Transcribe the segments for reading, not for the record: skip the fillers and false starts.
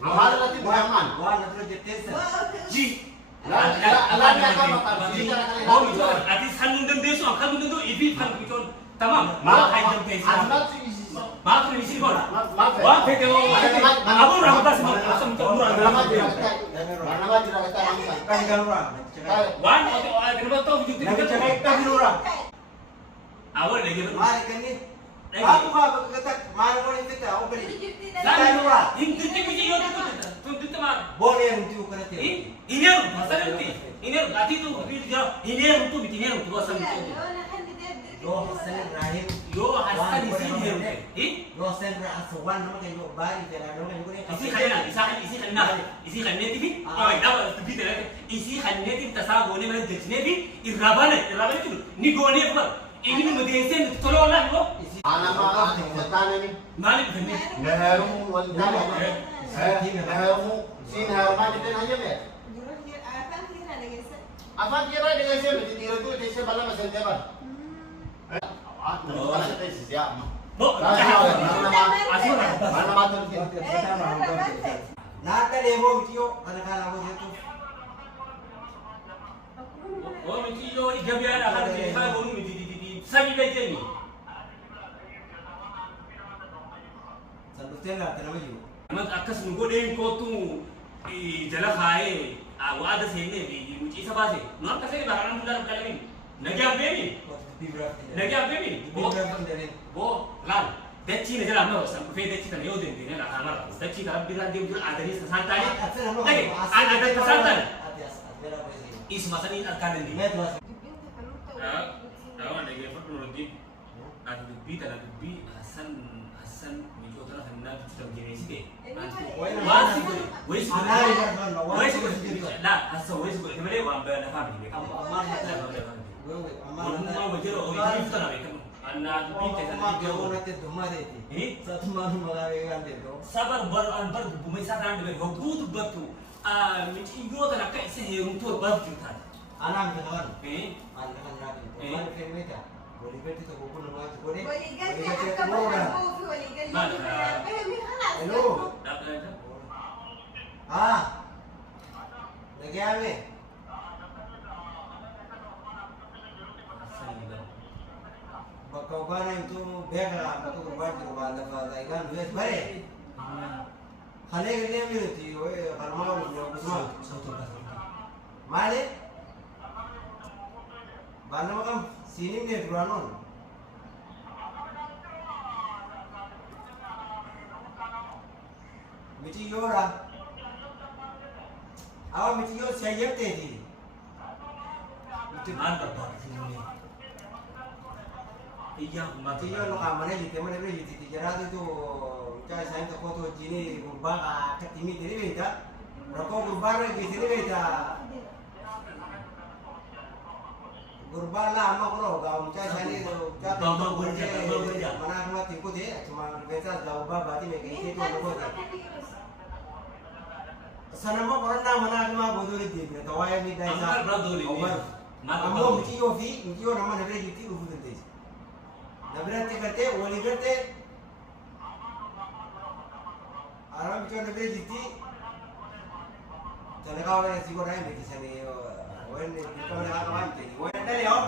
Mahal natin buhaman. Wah, natulog jetes. Ji. Alam niya ka makapagsi ka na Oh, ito. At least hanung din deso, ang hanung din do ibig kan ito. Tamam. Ma hay jam kay sa. Ma ko ni sino na. Wa pete o. Abo ra ko tas mo. Asam to mura. Nama jira kata angsa. Kan galura. Wan o ano ba to video Nabi cakap kita galura. Awal lagi. Mari kan ni. Aku ka kata mana mo ni kita o beli. Galura. Hindi ko yo to. Tuntu ma. Boleh yang tu kana ti. Iner, masal ti. Iner ati to video. Iner to bitiner to asam to. Yo Hasan Ibrahim. Yo Hasan isi iner. Yo Hasan Aswan nama kan yo bari kala nama kan yo ni. isi khanne TV. Oh, dawa TV te. Isi khanne TV tasago ne mere dechne bi irabane tu. Ni gone fa. Ini ni mudese ni tolo la lo. Ana ma satana ni. Malik bhenne. Nehru wal dama. Nehru sin harma jiten aja be. Apa kira dengan saya menjadi itu desa bala masal jaban. Bukan saya siap. Bo, Asura. Mana matur kita. Nata lewo video kana kana mo jetu. oh miti yo igabiara kan di ha gonu miti di sabi bete ni. Sandutela tanama yo. Man akas ngode ko tu jala khae awada sene bi muci sabase. Non kasai barangan bulan kalamin. Nagi abe ni. Nagi abe ni. Bo lan. Deci ne jala no sam fe deci tan yo den ne la kamar. Deci ka biran dia bil adani santani. Lagi ada kesantan. Is masani akan ni. Dawan lagi apa perlu di ada bi Hasan miko tara hanna kita jenis ke. Wes la asa wes kemale wa ba na family me. Amma wajero o ini tara me. Anna bi te tan Dia mau nanti rumah deh. Satu malam malam yang deh. sabar bar an bar bumai satan de ho gut batu miti yo tara kai se herum to bar juta. Anak kawan. Anak kan rapi. Mana kereta? Boleh berarti tu buku nama tu boleh. Hello. Ah. Lagi apa? Bakau barang itu bega, bakau berbuat itu banda pada ikan luas bare. Hale gede miruti, kalau mau semua. Male? Banda macam sini ni duranon. Miti yora. Awak miti yor saya tadi. Itu Mantap banget sini. Iya, mati yo lo kamane di temane be di tijarat itu cai saya to foto jini gurba ka timi diri beta roko gurba re di diri beta gurba la ama ko ga cai saya to ka mana ma tiku de cuma beta jauh ba bati me ke itu ko de sana ma korna mana ma bodori de to waya mi dai sa amo miti yo nama ne be di ti ubu de Nabrate kate, wali kate. Aram itu nabre jiti. Jangan kau orang sih korang yang bisa ni. Wan kita mana kau kawan ni. Wan ada leo.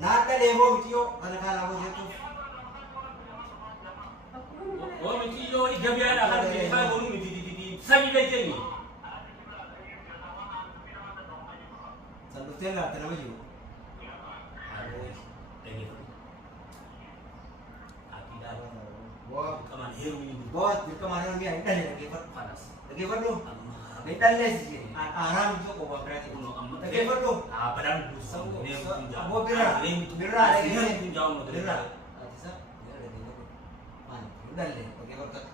Nada leo video. Kalau kalau aku itu. oh miti yo igabiara kan di ha gonu miti di sabi bete ni. Sandutela tanama yo. Kaman heru ni. Buat di kemarin ni ada lagi Panas. lagi lu. Kita les je. Aram itu kau berarti. Lagi lu. Padang busang. Ni tunjang. Abo bira. Bira lagi. Ni tunjang mo Bira. Atisa. Bira lagi. Man, udah le. Lagi berkat.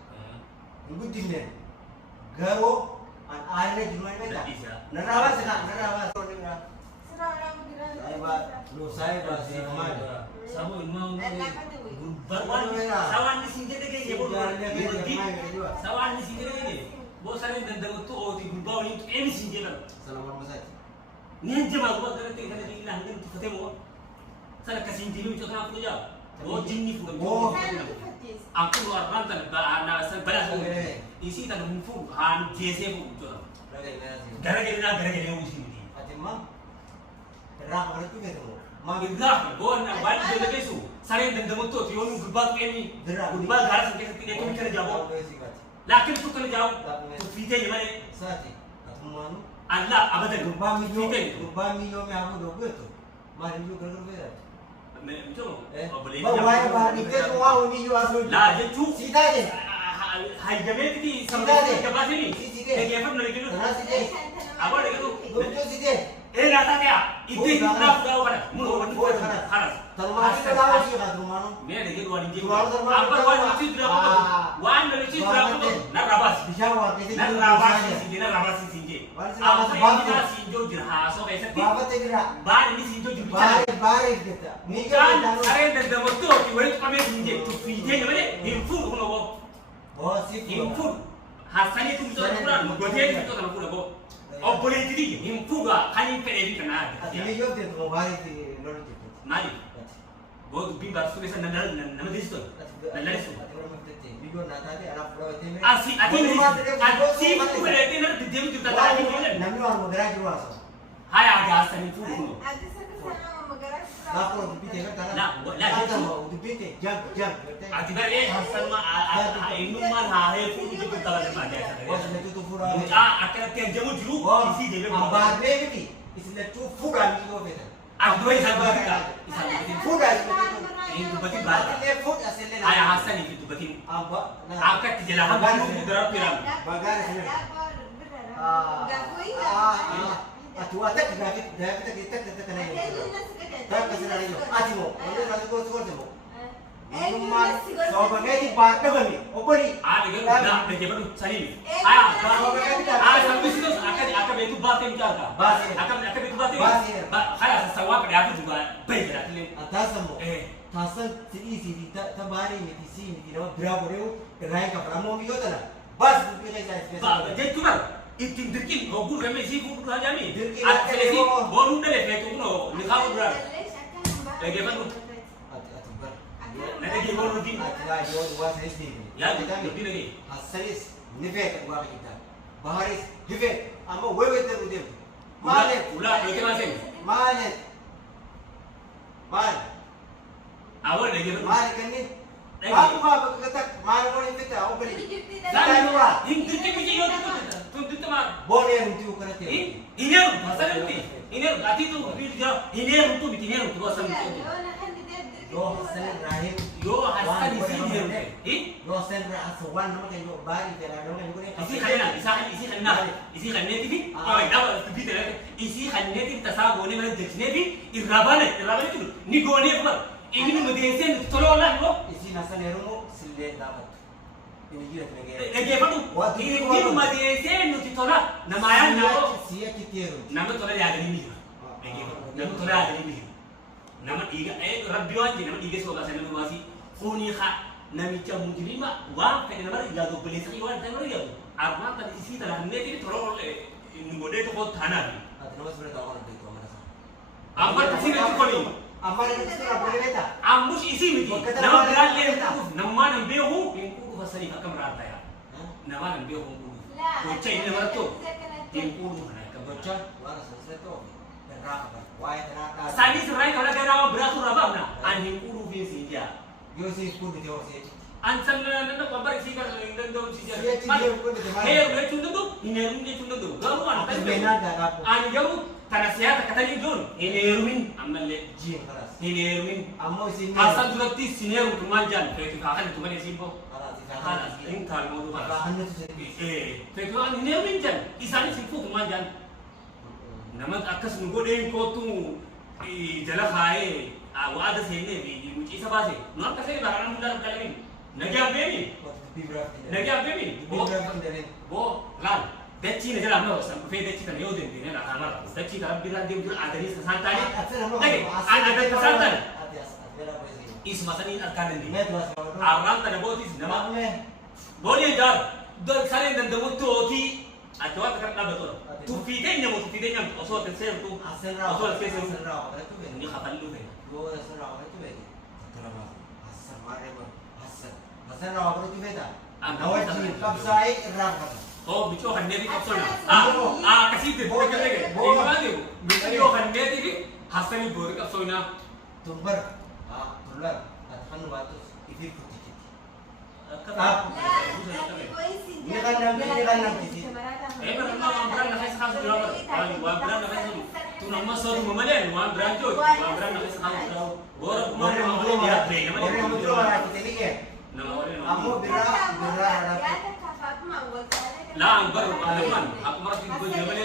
Ibu dinner. Garo an airnya di mana beda? Nerawas kan? Nerawas. Saya bahasa mana? Sabu mau sawan ni sinje de ke bo sawan ni sinje de ke bo sare dandang tu o ti gulba ni tu eni sinje la Salaman masaj. ni je ma ko dare te kana ti ilang ni fate mo sare ka sinje ni tu kana tu ja bo jinni fu bo aku luar rantan ba ana san bala so isi tan humfu han jese bu to gara gara usi ni atimma ra ka tu ke to ma idra go na wal de besu sare dan de motto ti onu gurba keni gurba gar se ke ti to kare jabo lakin tu kare jabo tu fite ni mane sati atumma nu Allah abadan gurba mi yo me abu do to ma ri yo gar gar me to boleh ba ni ke to wa mi yo asu la je tu sida je hai jame ti sida je ke basi ni sida ke apa nak gitu na sida apa nak gitu do sida rata kya itu na fudau kana mun wani khalas tarma ni da wa shi ka tarma me ne ke wani je Tuan terma apa wani ti dra ko wan ne ti dra ko na rabas bisa wa ke na rabas si na rabas si sinje apa ni na sinjo dirha so kaisa ti baba te gira ba ni sinjo dirha bare kita mi ke kan are da motto ki wani kame sinje tu fije ne mane infur kuno bo बहुत सी infur hasani tu to kuran goje tu to kana kuno bo obole ti di infur ga kani pere di kana अभी यो दे तो भाई की लड़ी थी mari bo bi ba su besa nan nan nan disto nan nan su video ना था ते अना पूरा होते में asi ati ni asi ku bere ti na di dem tu ta ta ni ne नमी और मगरा की वासो haya ga hasani fu kuno ना को दुबी ते का na la je tu दुबी ते जग ati bare hasan ma inu ma ha he fu tu tu ta ma ja बस ने तो पूरा akara te jamu diru isi de be अब बाद में भी इसने तू पूरा नहीं हो गया अब doi sa ba ka isa ni पूरा itu bati ba ले फुट ऐसे ले aya hasani itu bati अब aka ti jela ha bu ku dara piram बगार से अतुआ तक ग्राफिक ग्राफिक तक नहीं तक कैसे नहीं आती वो उन्हें ना को छोड़ दे वो Rumah soalnya di partai kami, operi. Ah, dengan nak pergi baru sani. Ah, sampai situ akan betul batin kita. Akan betul batin. Kalau sesuatu pada aku juga baik berarti. Atas semua. Tasal sini tabari meti sini tidak berapa ribu kerai kapal mau biar tu lah. Bas bukan saya. Jadi tu kan. Itu dirkin, aku kami sih bukan saja ni. Dirkin. Selesi, baru dah lepas tu no, nikah berat. Lagi apa tu? Nanti baru lagi. Atulah dia buat sendiri. Ya, lebih lagi. Asalis nifek buat kita. Baharis nifek. Amma wewe tu dia. Ulah, lagi macam. Malet. Awal lagi tu. Malet kan ni. Aku kata malet boleh kita, operi. Jangan lupa. Ini kita yo tu tu mah. Boleh untuk kerana tu. Ini pasal nanti. Ini hati tu video. Ini untuk bikin untuk asal itu. Yo Hasan Rahim. Yo Hasan isi dia. Yo Hasan Rahim. Wan nama kan yo bari jalan nama yo ni. Isi kan ni TV. Oh, dah TV tu. Isi kan ni TV tasawuf boleh mana jadi ni irraban itu. Ni go ni apa? Ini ni mesti tolong lah yo. Isi nasa lerumu sile dapat. Ini dia tu lagi. Lagi apa tu? Ini mesti tolong. Namanya nama. Sia kitiru. Nama tolong dia ada ni. Lagi apa? Nama tolong ada ni. Nama iga Rabbi wajib nama iga sebagai saya nama wasi kuni kha nami cah mujrima wah kena nama iga tu beli sekali wah nama iga tu apa tadi isi dalam net ini terlalu mode tu kau thana ni Atau nama sebenarnya tahu orang itu mana sah. ambar kasi na tu kali Amar itu sudah boleh beta. ambus isi miti nama berat le nama nambe hu ingku fasali kakam rata ya nama nambe hu bocah ini nama tu ingku mana Bocah, wala selesai tu. Berapa? Wah, ternyata. sani serai kalau dia nama berat tu apa na anjing uru visi dia Yo sih pun dia sih. Ansal na kabar isi kan ingin dong si dia. Dia dia pun dia mana. Hei, dia cunda tu, ini rumah dia cunda tu. Garu kan? Aku benar dah aku. Ani garu tanah siapa kata ni John. Ini rumin, amal le. Jin keras. Ini rumin. Amo sini. Asal juga ti sini rum kemanjan. Kayak kakan itu mana simpo. Keras. Ini kalau mau tu Keras mas. hanya tu sendiri. Kayak kakan ini rumin jan. Isani simpo kemanjan. Nama akas nunggu deh kau tu jalan kaya. Awak ada sini ni, muci siapa sih? Nak kasih barang muda berkali ni. Nagi apa ni? Nagi apa ni? Bo, lan. Deci ni jalan no, sampai deci kan yo deh ni nak kamar. Deci dalam bilang dia betul ada ni santai. Lagi, ada santai. Is masa ni akan ni. Aram tak ada botis, nama. Boleh jar. Dok salen dan demo tu ti. Atau apa kerana betul. Tu fide ni, tu fide ni. Osor terser tu. Osor terser. Ini kapan lu ni? Yo Hasan Rahim itu beda. Terima Hasan Rahim. Hasan Rahim itu beda. Nawat sini kapsai irang. Oh, bicho kanne di kapsona. Kasi de boy lege. Inga de. Bicho kanne di hasani boy kapsona. Tumbar. Tular. Atkan batus ifi putih. Ini kan nam kisi. Pero no ambran na kaysa kaso dalawa. Ay, wabran na kaysa. Tu nama so mamalen, wabran jo. Wabran na kaysa kaso dalawa. Ora kumare mamalen ya pre naman. Orang muncul orang kita ni ke. Aku bira harap. La ang bar alaman. Ako marapin ko Germany,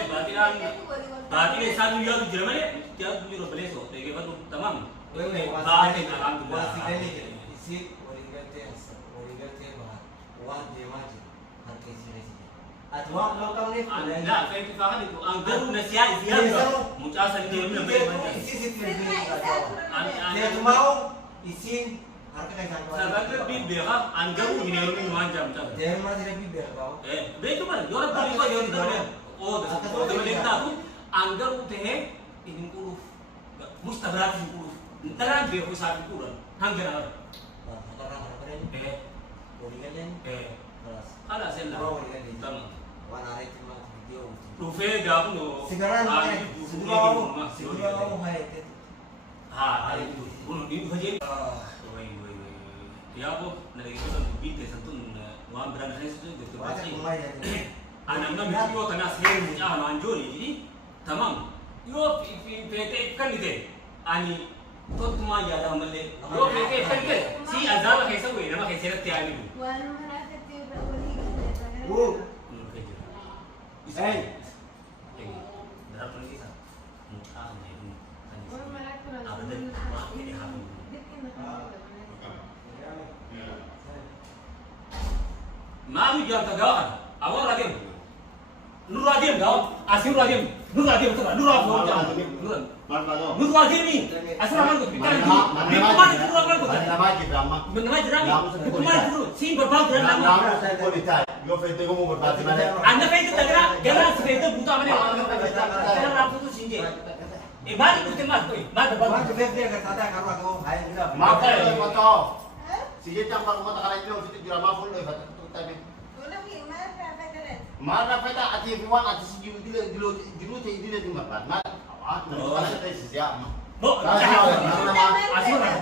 bati ne sabi yo Germany, tiya dulu ro baleso. Tege ba tamam. Wewe Bati alhamdulillah. wasigani ke. Isi origate bah. Wan demaji. Harke sini. Atwa lokal ni. La, saya kita itu ang garu na siya mucasan dia na may manja. Isi situ ni. Dia tu mau isin harga kayak satu. Sahabat bibi ha, ang garu ini orang manja macam. Dia mah tidak bibi kau. Begitu mana? Orang beli kau orang dah. Oh, dah beli tahu. Ang garu teh ini puluh. Mustabrak ini puluh. Ntaran dia usah kurang. Hanggar. Sekarang harga ni. Original. Kelas. Ala sel lah. Original. Tamam. Warna itu mah video. Rufe gabung no. Sekarang ni. Segera mau hai itu. Ha, itu. Bunuh di bagian. Ya bu, nari kita bibit santun wan beranda itu betul Wajah betul. kumai ya. Anak nama video tanah sel muncah manjuri jadi tamam. Yo PT kan itu. Ani tot cuma ya dah mele. Yo PT kan itu. Si azal kaisa gue nama kaisa serat tiang itu. Hey. Darah penuh isa. Muka ni. Apa dah? Wah ini hapu. Malu jangan tagawan. Awak lagi. Nur lagi gaw. Asir lagi. Nur lagi betul. Nur apa? Nur lagi ni. Asal orang tu. Kita ni. Mana itu orang tu? Nama kita nama. Nama jerami. Mana itu? Si berbau jerami. Nama politik. Yo fete kamu berbagi mana? Anda fete tagara. Gara sepeda buta mana? Cara rapu tu sinje. Balik tu temat tu. Mana Wah, balik? tu dia kata kalau aku hai bila. Maka yo foto. Sige campur kota kalian yo situ drama full lo kata tadi. Mana feta ati buwan ati si jiru te idile di makan. Mana kata si siapa? Bo. Asal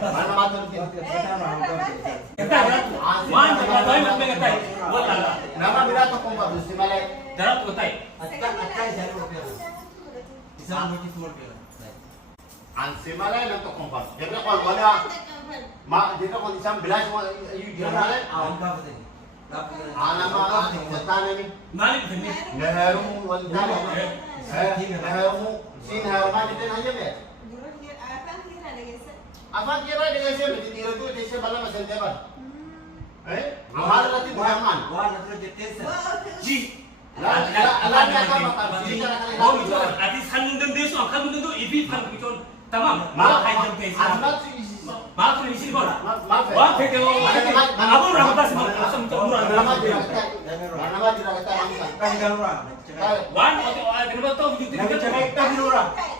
Mana mata tu? Kita mana kita tahu macam kita tahu. Wala. Nama bila tu kompa tu si malay. Darah tu tahu. Akan jadi rupiah. Bisa multi rupiah. Ang si malay na to kompa. Jadi kalau wala, jadi kalau isang bilas mo yung malay. Awan ba betul? Anak mah tanya ni. Malik ni. Neheru wala. Neheru sin neheru mah kita aja be. Apa kira dengan saya di itu di saya bala masal jaban. Amal nanti bukan. Wah, nanti jadi Ji. Alam niya ka makan. Jadi Oh, itu. Atis kanun dan desu, kanun dan tu ibi kan bicara. Tamam. Mak hai jam pesa. Asmat Maaf ni isi bola. maaf. Wah, kita Abu ramai pas mau langsung turun. Nama jira kata. kan galura. Wan, kenapa tahu begitu? Nak cakap tak galura.